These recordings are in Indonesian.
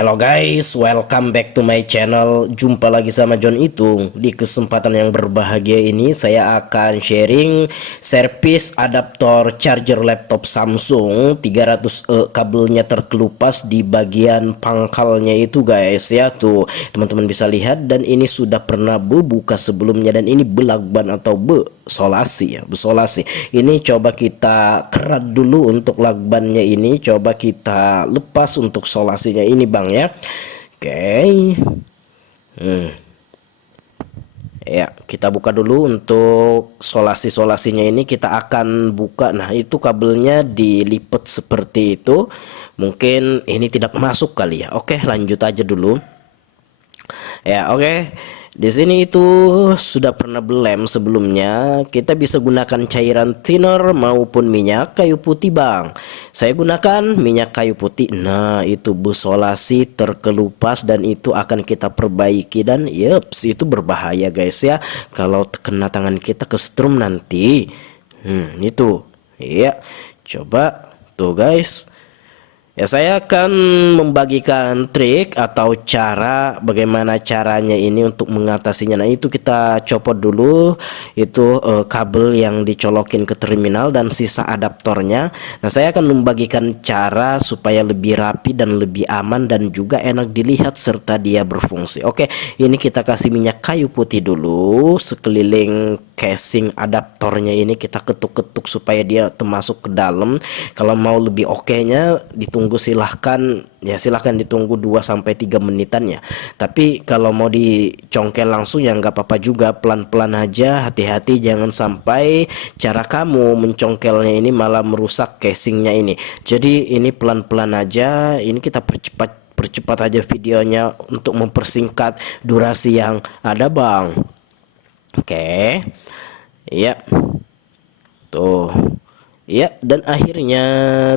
Hello guys, welcome back to my channel. Jumpa lagi sama John Itung. Di kesempatan yang berbahagia ini saya akan sharing servis adaptor charger laptop Samsung 300E, kabelnya terkelupas di bagian pangkalnya itu guys ya. Tuh teman-teman bisa lihat, dan ini sudah pernah buka sebelumnya, dan ini belakban atau besolasi ya, besolasi. Ini coba kita kerat dulu untuk lakbannya ini, coba kita lepas untuk solasinya ini bang ya. Oke. Ya, kita buka dulu untuk solasi-solasinya ini, kita akan buka. Nah, itu kabelnya dilipat seperti itu. Mungkin ini tidak masuk kali ya. Oke, lanjut aja dulu. Ya, oke. Di sini itu sudah pernah belem sebelumnya. Kita bisa gunakan cairan thinner maupun minyak kayu putih, Bang. Saya gunakan minyak kayu putih. Nah, itu besolasi terkelupas, dan itu akan kita perbaiki, dan yeps, itu berbahaya guys ya. Kalau kena tangan kita kesetrum nanti. Itu. Ya. Coba tuh guys. Ya, saya akan membagikan trik atau cara bagaimana caranya ini untuk mengatasinya. Nah, itu kita copot dulu itu kabel yang dicolokin ke terminal dan sisa adaptornya. Nah, saya akan membagikan cara supaya lebih rapi dan lebih aman dan juga enak dilihat serta dia berfungsi. Oke, ini kita kasih minyak kayu putih dulu sekeliling casing adaptornya ini, kita ketuk-ketuk supaya dia termasuk ke dalam. Kalau mau lebih oke-nya ditunggu, silahkan ya, silahkan ditunggu 2 sampai 3 menitan ya. Tapi kalau mau dicongkel langsung ya nggak apa-apa juga, pelan-pelan aja, hati-hati jangan sampai cara kamu mencongkelnya ini malah merusak casingnya ini. Jadi ini pelan-pelan aja, ini kita percepat aja videonya untuk mempersingkat durasi yang ada bang. Oke. Ya. Tuh. Ya, dan akhirnya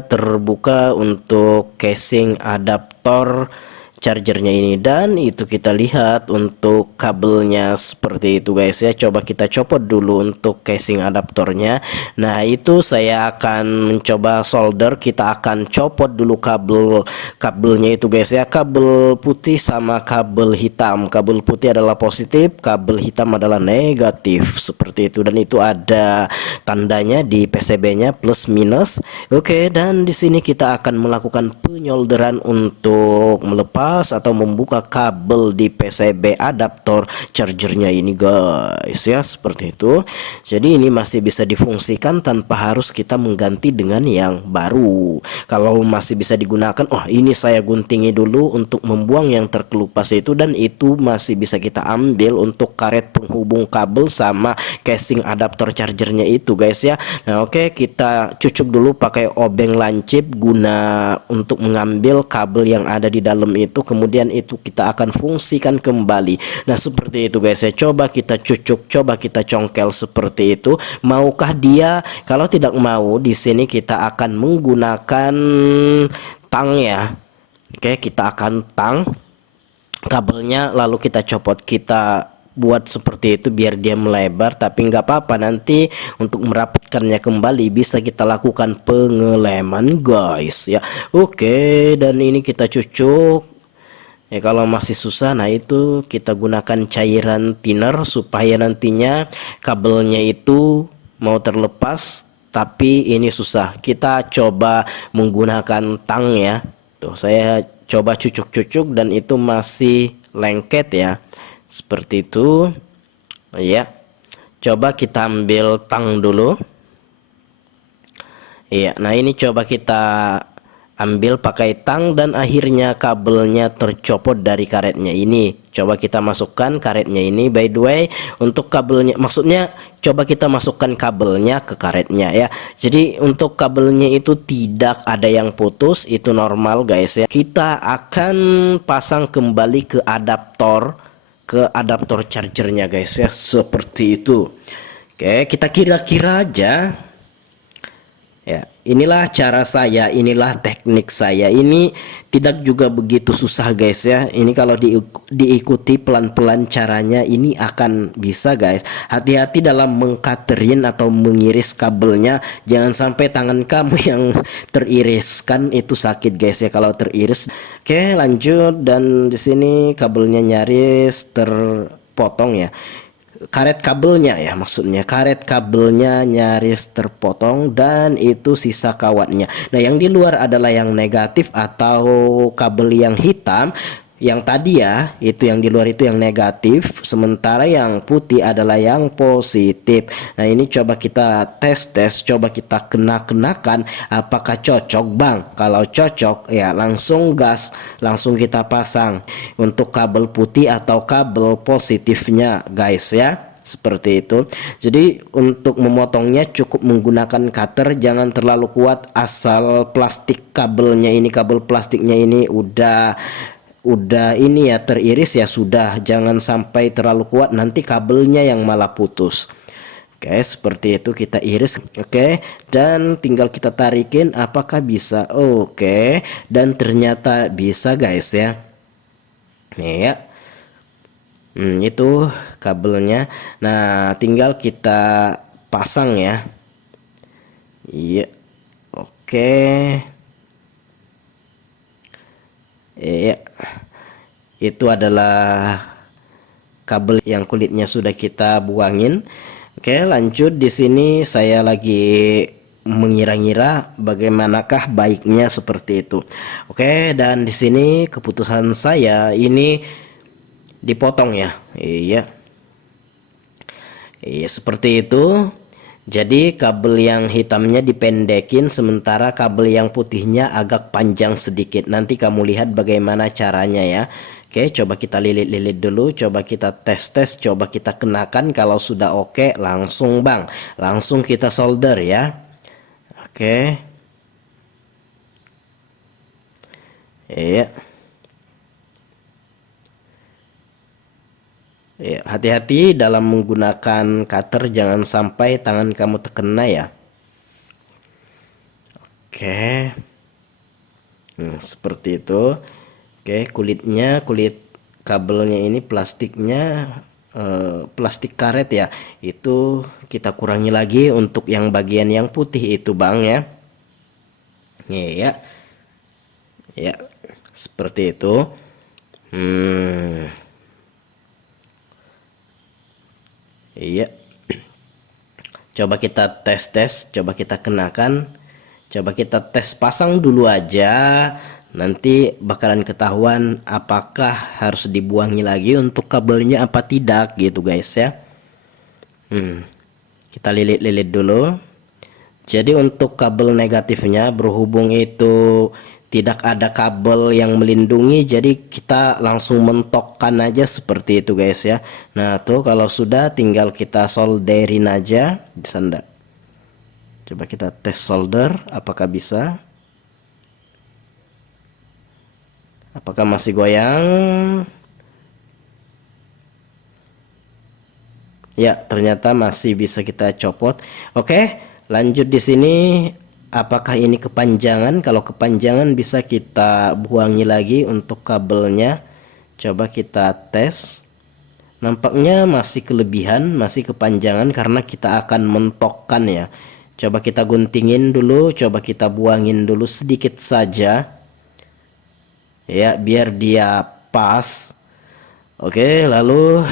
terbuka untuk casing adaptor chargernya ini, dan itu kita lihat untuk kabelnya seperti itu guys ya. Coba kita copot dulu untuk casing adaptornya. Nah, itu saya akan mencoba solder. Kita akan copot dulu kabelnya itu guys ya, kabel putih sama kabel hitam. Kabel putih adalah positif, kabel hitam adalah negatif seperti itu, dan itu ada tandanya di PCB-nya plus minus. Oke, dan di sini kita akan melakukan penyolderan untuk melepas atau membuka kabel di PCB adaptor chargernya ini guys ya, seperti itu. Jadi ini masih bisa difungsikan tanpa harus kita mengganti dengan yang baru. Kalau masih bisa digunakan, oh ini saya guntingi dulu untuk membuang yang terkelupas itu, dan itu masih bisa kita ambil untuk karet penghubung kabel sama casing adaptor chargernya itu guys ya. Nah, oke, kita cucuk dulu pakai obeng lancip guna untuk mengambil kabel yang ada di dalam itu, kemudian itu kita akan fungsikan kembali. Nah, seperti itu guys ya. Coba kita cucuk, coba kita congkel seperti itu. Maukah dia? Kalau tidak mau, di sini kita akan menggunakan tang ya. Oke, kita akan tang kabelnya, lalu kita copot, kita buat seperti itu biar dia melebar. Tapi nggak apa-apa, nanti untuk merapatkannya kembali bisa kita lakukan pengeleman guys ya. Oke, dan ini kita cucuk ya. Kalau masih susah, nah itu kita gunakan cairan thinner supaya nantinya kabelnya itu mau terlepas. Tapi ini susah, kita coba menggunakan tang ya. Tuh, saya coba cucuk-cucuk dan itu masih lengket ya, seperti itu ya. Coba kita ambil tang dulu ya. Nah, ini coba kita ambil pakai tang, dan akhirnya kabelnya tercopot dari karetnya ini. Coba kita masukkan karetnya ini. By the way, untuk kabelnya, maksudnya coba kita masukkan kabelnya ke karetnya ya. Jadi untuk kabelnya itu tidak ada yang putus, itu normal guys ya. Kita akan pasang kembali ke adaptor chargernya guys ya, seperti itu. Oke, kita kira-kira aja ya. Inilah cara saya, inilah teknik teknik saya ini tidak juga begitu susah guys ya. Ini kalau diikuti pelan-pelan caranya ini akan bisa guys. Hati-hati dalam mengkaterin atau mengiris kabelnya, jangan sampai tangan kamu yang teriris, kan itu sakit guys ya kalau teriris. Oke, lanjut. Dan di sini kabelnya nyaris terpotong ya, karet kabelnya ya, maksudnya karet kabelnya nyaris terpotong dan itu sisa kawatnya. Nah, yang di luar adalah yang negatif atau kabel yang hitam. Yang tadi ya, itu yang di luar itu yang negatif, sementara yang putih adalah yang positif. Nah, ini coba kita tes, coba kita kenakan apakah cocok bang. Kalau cocok ya langsung gas, langsung kita pasang untuk kabel putih atau kabel positifnya guys ya. Seperti itu. Jadi untuk memotongnya cukup menggunakan cutter, jangan terlalu kuat, asal plastik kabelnya ini, kabel plastiknya ini udah ini ya teriris ya sudah, jangan sampai terlalu kuat nanti kabelnya yang malah putus. Oke, seperti itu kita iris. Oke, dan tinggal kita tarikin apakah bisa. Oke, dan ternyata bisa guys ya. Nih ya. Itu kabelnya. Nah, tinggal kita pasang ya. Iya. Oke. Iya. Itu adalah kabel yang kulitnya sudah kita buangin. Oke, lanjut. Di sini saya lagi mengira-ngira bagaimanakah baiknya seperti itu. Oke, dan di sini keputusan saya ini dipotong ya. Iya. Iya, seperti itu. Jadi kabel yang hitamnya dipendekin, sementara kabel yang putihnya agak panjang sedikit. Nanti kamu lihat bagaimana caranya ya. Oke, coba kita lilit-lilit dulu, coba kita tes, coba kita kenakan. Kalau sudah oke, langsung bang, langsung kita solder ya. Oke. Iya. Ya, hati-hati dalam menggunakan cutter, jangan sampai tangan kamu terkena ya. Oke. Seperti itu. Oke, kulit kabelnya ini plastiknya plastik karet ya. Itu kita kurangi lagi untuk yang bagian yang putih itu bang ya. Nih ya. Ya, seperti itu. Iya. Coba kita tes, coba kita kenakan, coba kita tes pasang dulu aja. Nanti bakalan ketahuan apakah harus dibuangi lagi untuk kabelnya apa tidak gitu guys ya. Kita lilit-lilit dulu. Jadi untuk kabel negatifnya, berhubung itu tidak ada kabel yang melindungi, jadi kita langsung mentokkan aja seperti itu guys ya. Nah tuh kalau sudah tinggal kita solderin aja di sana. Coba kita tes solder apakah bisa. Apakah masih goyang? Ya, ternyata masih bisa kita copot. Oke, lanjut di sini. Apakah ini kepanjangan? Kalau kepanjangan bisa kita buangi lagi untuk kabelnya. Coba kita tes. Nampaknya masih kelebihan, masih kepanjangan karena kita akan mentokkan ya. Coba kita guntingin dulu, coba kita buangin dulu sedikit saja. Ya, biar dia pas. Oke, lalu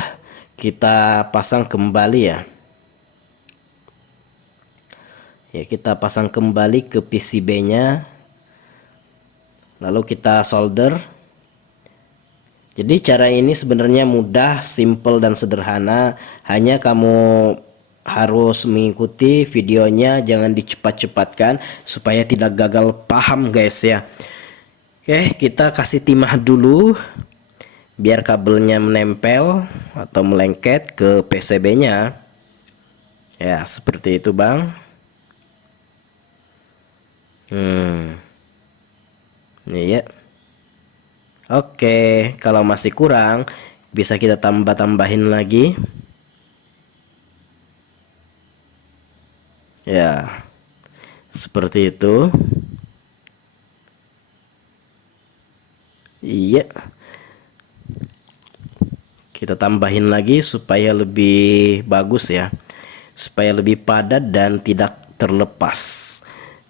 kita pasang kembali ya. Ya, kita pasang kembali ke PCB-nya. Lalu kita solder. Jadi cara ini sebenarnya mudah, simple dan sederhana. Hanya kamu harus mengikuti videonya, jangan dicepat-cepatkan supaya tidak gagal paham guys ya. Oke, kita kasih timah dulu biar kabelnya menempel atau melengket ke PCB-nya. Ya, seperti itu bang. Iya. Oke, kalau masih kurang bisa kita tambahin lagi. Ya, seperti itu. Iya, kita tambahin lagi supaya lebih bagus ya, supaya lebih padat dan tidak terlepas.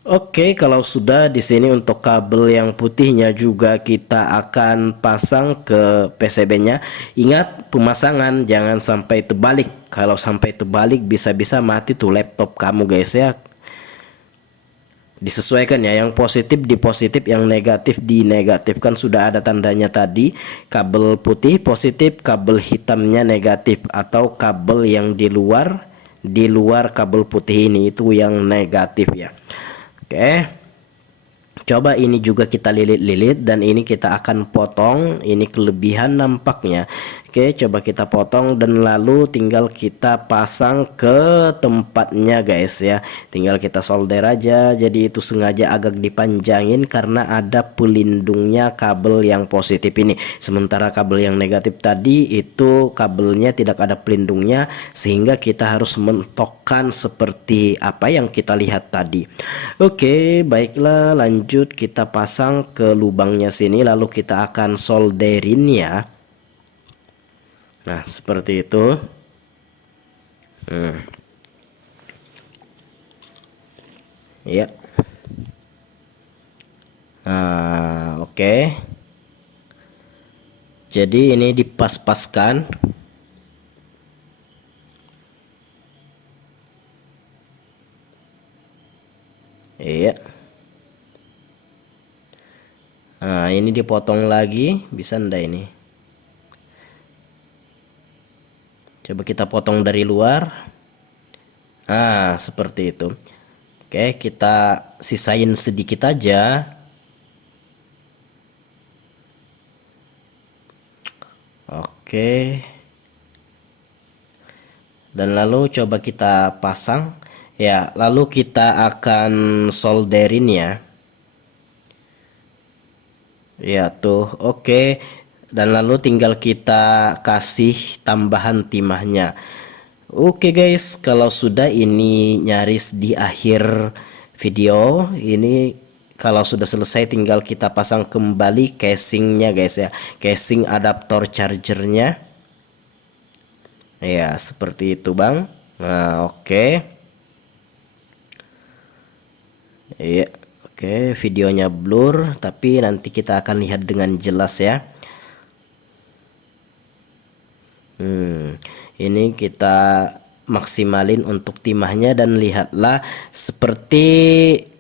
Oke, kalau sudah di sini untuk kabel yang putihnya juga kita akan pasang ke PCB-nya. Ingat, pemasangan jangan sampai terbalik. Kalau sampai terbalik bisa-bisa mati tuh laptop kamu guys ya. Disesuaikan ya, yang positif di positif, yang negatif di negatif. Kan sudah ada tandanya tadi, kabel putih positif, kabel hitamnya negatif, atau kabel yang di luar kabel putih ini itu yang negatif ya. Oke, coba ini juga kita lilit-lilit dan ini kita akan potong. Ini kelebihan nampaknya. Oke, coba kita potong dan lalu tinggal kita pasang ke tempatnya guys ya. Tinggal kita solder aja. Jadi itu sengaja agak dipanjangin karena ada pelindungnya kabel yang positif ini. Sementara kabel yang negatif tadi itu kabelnya tidak ada pelindungnya, sehingga kita harus mentokkan seperti apa yang kita lihat tadi. Oke, baiklah, lanjut kita pasang ke lubangnya sini, lalu kita akan solderin ya. Nah, seperti itu. Ya. Nah, oke. Jadi ini dipas-paskan. Iya. Nah, ini dipotong lagi, bisa ndak ini? Coba kita potong dari luar. Nah, seperti itu. Oke, kita sisain sedikit aja. Oke. Dan lalu coba kita pasang. Ya, lalu kita akan solderin ya. Ya tuh, oke. Dan lalu tinggal kita kasih tambahan timahnya. Oke guys, kalau sudah, ini nyaris di akhir video. Ini kalau sudah selesai tinggal kita pasang kembali casingnya guys ya. Casing adaptor chargernya. Ya, seperti itu bang. Nah, oke. Iya, oke, videonya blur, tapi nanti kita akan lihat dengan jelas ya. Ini kita maksimalin untuk timahnya dan lihatlah seperti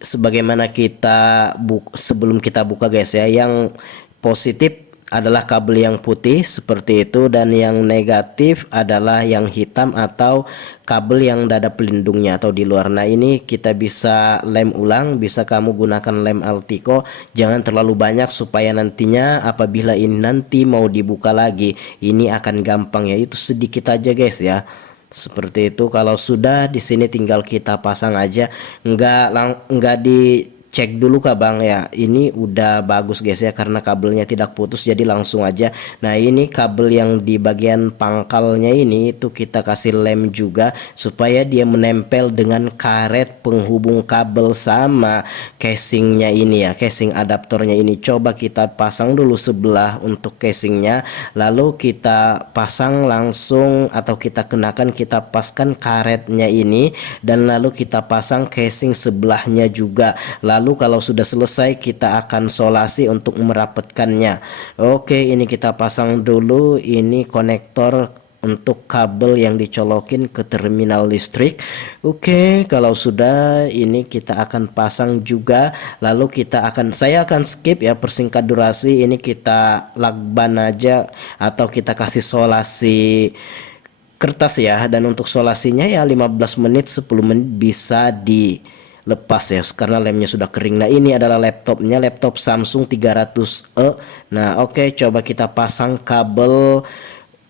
sebagaimana kita sebelum kita buka guys ya. Yang positif adalah kabel yang putih seperti itu, dan yang negatif adalah yang hitam atau kabel yang tidak ada pelindungnya atau di luar. Nah, ini kita bisa lem ulang, bisa kamu gunakan lem Altico, jangan terlalu banyak supaya nantinya apabila ini nanti mau dibuka lagi ini akan gampang ya. Itu sedikit aja guys ya. Seperti itu. Kalau sudah di sini tinggal kita pasang aja, enggak dicek dulu kah bang ya. Ini udah bagus guys ya, karena kabelnya tidak putus, jadi langsung aja. Nah, ini kabel yang di bagian pangkalnya ini itu kita kasih lem juga supaya dia menempel dengan karet penghubung kabel sama casingnya ini ya, casing adaptornya ini. Coba kita pasang dulu sebelah untuk casingnya, lalu kita pasang langsung atau kita kenakan, kita paskan karetnya ini, dan lalu kita pasang casing sebelahnya juga. Lalu kalau sudah selesai kita akan solasi untuk merapatkannya. Oke, ini kita pasang dulu ini konektor untuk kabel yang dicolokin ke terminal listrik. Oke, kalau sudah ini kita akan pasang juga. Lalu saya akan skip ya, persingkat durasi. Ini kita lakban aja atau kita kasih solasi kertas ya. Dan untuk solasinya ya 15 menit 10 menit bisa dilepas ya, karena lemnya sudah kering. Nah, ini adalah laptopnya, laptop Samsung 300E. Nah, oke, coba kita pasang kabel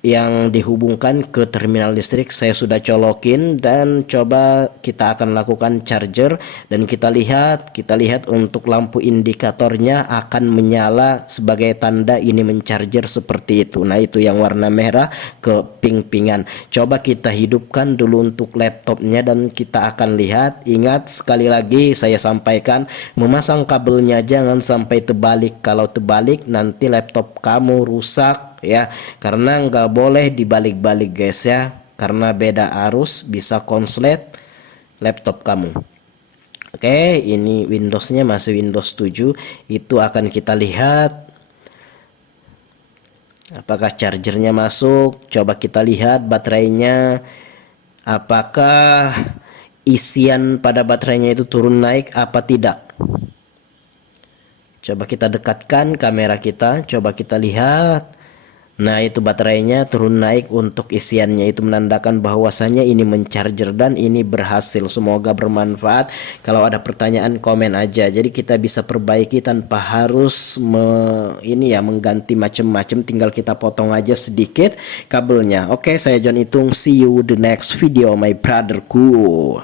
yang dihubungkan ke terminal listrik saya sudah colokin, dan coba kita akan lakukan charger, dan kita lihat untuk lampu indikatornya akan menyala sebagai tanda ini mencharger seperti itu. Nah, itu yang warna merah ke ping-pingan. Coba kita hidupkan dulu untuk laptopnya dan kita akan lihat. Ingat, sekali lagi saya sampaikan, memasang kabelnya jangan sampai terbalik. Kalau terbalik nanti laptop kamu rusak ya, karena nggak boleh dibalik-balik guys ya, karena beda arus bisa konslet laptop kamu. Oke, ini Windowsnya masih Windows 7. Itu akan kita lihat apakah chargernya masuk. Coba kita lihat baterainya, apakah isian pada baterainya itu turun naik apa tidak. Coba kita dekatkan kamera kita, coba kita lihat. Nah, itu baterainya turun naik untuk isiannya, itu menandakan bahwasanya ini mencharger dan ini berhasil. Semoga bermanfaat. Kalau ada pertanyaan komen aja. Jadi kita bisa perbaiki tanpa harus mengganti macam-macam, tinggal kita potong aja sedikit kabelnya. Oke, saya John Itung. See you the next video my brotherku.